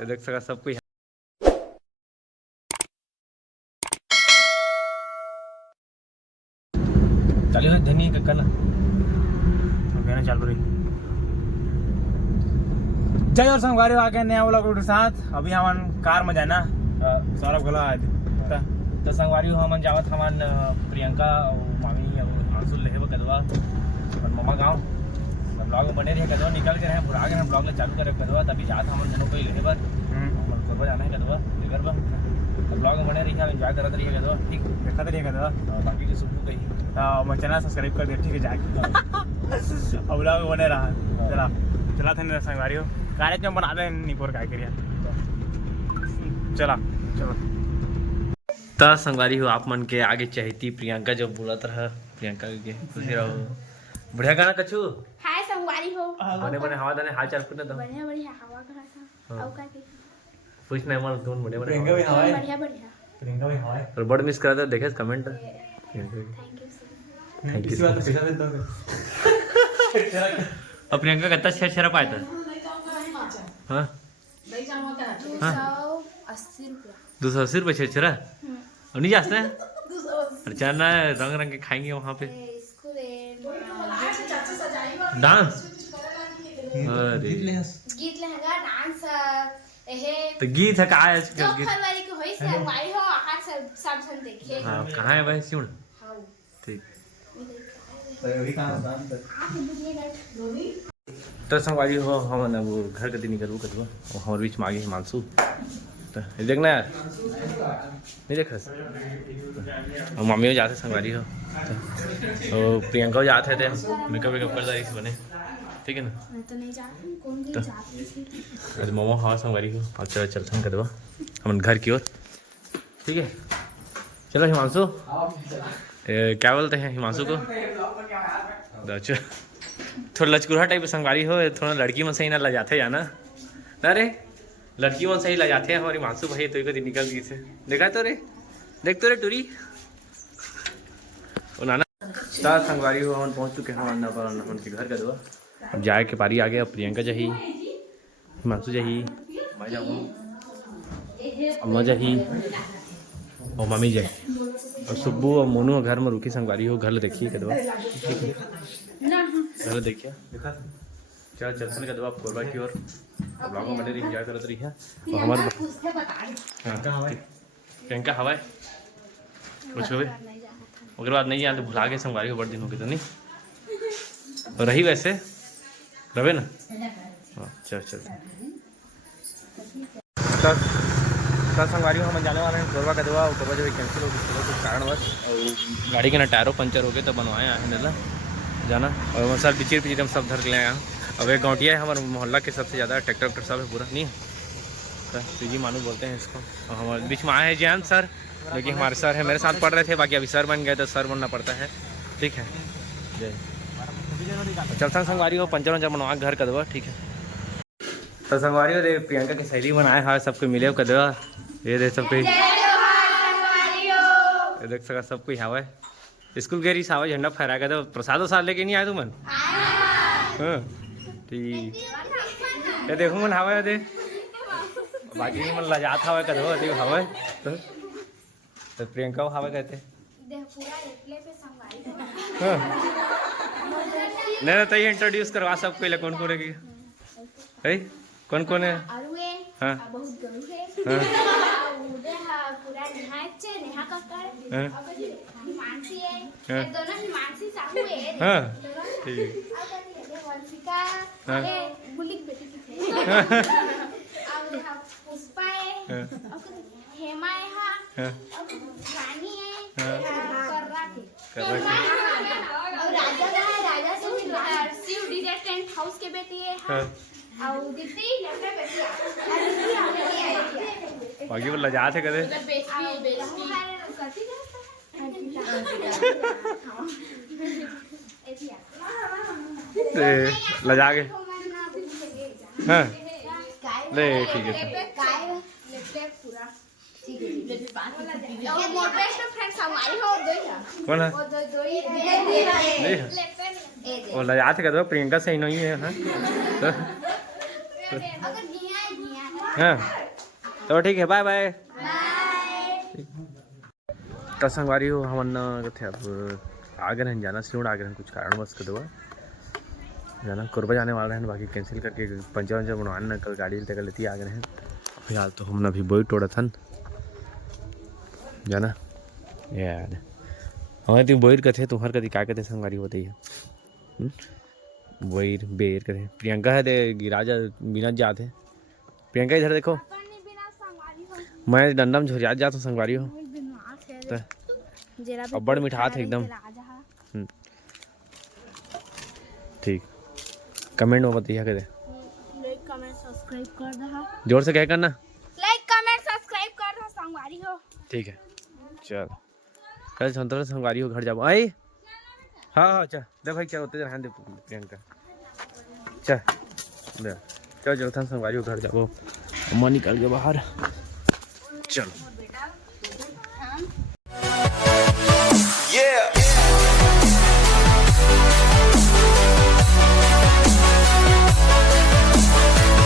ये देख सका सब कोई चालू है धनी का ना ना चालू रही। जय और संगवारी आ गए नया व्लॉग के साथ। अभी हमन कार में जाना सौरभ गला तो संगवारी हमन जावत हमन प्रियंका और मामी और आंसू लेहे कदवा और मामा गाँव ब्लॉग में बने रहे कदवा निकल के रहे पूरा आगे ब्लॉग में चालू करे कदवा तभी जात हमन दोनों कोई लेहे कोरबा जाना है कदवा लेकर बा ब्लॉग में बने रही एंजॉय करते रहिए कदवा ठीक देखते रहिए कदवा बाकी की सुबह कही मैं चैनल सब्सक्राइब कर दे ठीक है जाके अब ब्लॉग बने रहा चला चला थे मेरा संगवारी हो कार्य में बना दे निकोर काय करिया चला चलो ता संगवारी हो आप मन के आगे चाहती प्रियंका जब बोलत रहा प्रियंका के खुशी रहो बढ़िया गाना कछु हाय संगवारी हो बने बने हवा दाने हाल चाल पूछना तो बढ़िया बढ़िया हवा कहा था और का के कुछ नहीं मार तुम बढ़िया प्रियंका भी हवा है बढ़िया बढ़िया प्रियंका भी हवा है और बड़ मिस करता देखे comment thank you thank you इसी बात पे पैसा देता हूं अब प्रियंका कितना शेर शेर पाया था हाँ 280 रुपये शेर शेरा और नहीं जाते हैं चलना है रंग रंग के खाएंगे वहाँ पे डांस अरे गीत लहंगा डांस तो गीत है कहाँ है जो फरवरी को होई संगवारी हो आहार सब सन देखे हाँ कहाँ है भाई सिउड़ ठीक अभी कहां दान तो संगवारी हो हम ना वो घर कति निकलू कदवा और हमारे बीच में आगे हिमांशु तो ये देखना यार नहीं देख और मम्मी जाते संगवारी हो तो प्रियंका जाते थे मेकअप वेकअप कर रही बने ठीक है ना मैं तो नहीं जानती कौन गई जाती थी तो मोमो हवा संगवारी हो और चलो चलते हैं कदवा हम घर की ओर ठीक है चलो हिमांशु क्या बोलते हैं हिमांशु को अच्छा थोड़ा लचकुरा टाइप संगवारी हो थोड़ा लड़की में सही ना ला जाते जाना ना रे लड़की में सही ला जाते हैं हमारी मानसू भाई तो कभी निकल गई से देखा तो रे देख तो रे टूरी नाना साथ संगवारी हो हम पहुंच चुके हैं उनके घर का दुआ अब जाए के पारी आ गया अब प्रियंका जही हिमांशु जही मैं जाऊँ अम्मा जही और मम्मी जही और सुब्बू और मोनू घर में रुकी संगवारी हो घर देखिए कदवा घर देखिए चल चलते कदवा कोरबा की ओर ब्लॉग में बने रही एंजॉय करते रही है और हमारे प्रियंका हवा है कुछ हो उसके बाद नहीं आते भुला के संगवारी को बड़े दिन हो गए तो नहीं और रही वैसे रवे ना हाँ चल चल कल संगवारी हम जाने वाले हैं कोरबा कदवा कोरबा जो कैंसिल हो गई कुछ कारणवश और गाड़ी के ना टायरों पंचर हो गए तो बनवाए हैं ना जाना और सर पिचिर पिचिर हम सब धर के ले आए अब एक गौटिया है हमारे मोहल्ला के सबसे ज़्यादा ट्रैक्टर वैक्टर सब है पूरा नहीं है सीजी मानू बोलते हैं इसको और हमारे बीच में आए हैं जयंत सर जो कि हमारे सर है मेरे साथ पढ़ रहे थे बाकी अभी सर बन गए तो सर बनना पड़ता है ठीक है जय चलता संगवारी हो पंचर वंचर बनवा घर कदवा ठीक है तो संगवारी हो प्रियंका की सहेली बनाए हाँ सबको मिले कदवा ये देख सब कोई देख सका सब कोई हवा है स्कूल गई सावा झंडा फहरा तो प्रसाद वसाद लेके नहीं आए तुम मन हाँ ठीक ये देखो मन हवा दे बाकी मन लजात हवा कदवा देख हवा तो प्रियंका हवा कहते हाँ नहीं तो ये इंट्रोड्यूस करवा सब पहले कौन कौन है कौन कौन है हाँ बहुत गरु है पूरा नेहा कक्कड़ हिमांशी है दोनों हिमांशी साहू है हाँ ठीक वंशिका है बुलिक बेटी की थे और पुष्पा है हेमा है रानी है कर्रा के और राजा का है राजा शिव डीजे टेंट हाउस के बेटी है और दीदी लड़का बेटी है बाकी वो लजा थे कदे लजा के हाँ ले ठीक है कौन है वो लजा थे कदो प्रियंका सही नहीं है हाँ हाँ तो ठीक है, बाय बाय। तो संगवारी हो हम कथे अब आगे रहन जाना सिउड़ आगे रहन कुछ कारणवश कर दो जाना कोरबा जाने वाला है, बाकी कैंसिल करके पंचर वंचर बनवाने कल गाड़ी तक लेती आगे रहें। फिलहाल तो हमने अभी बोई टोड़ा था जाना यार हमारे तुम बोईर कथे तुम्हार कभी क्या कहते संगवारी होती है बोईर बेर कथे प्रियंका है ते राजा बिना जाते प्रियंका इधर देखो मैं डंडम झोरिया जाता हूँ संगवारी हो अब बड़ मिठा था एकदम। ठीक कमेंट में बताइए कहते लाइक कमेंट सब्सक्राइब कर दहा, जोर से क्या करना लाइक कमेंट सब्सक्राइब कर दहा संगवारी हो। ठीक है चल कल संतरा संगवारी हो घर जाओ आई। हाँ हाँ चल दे भाई क्या होते रहने दे प्रियंका चल चल चल संगवारी हो घर जाओ अम्मा निकल गए बाहर चलो।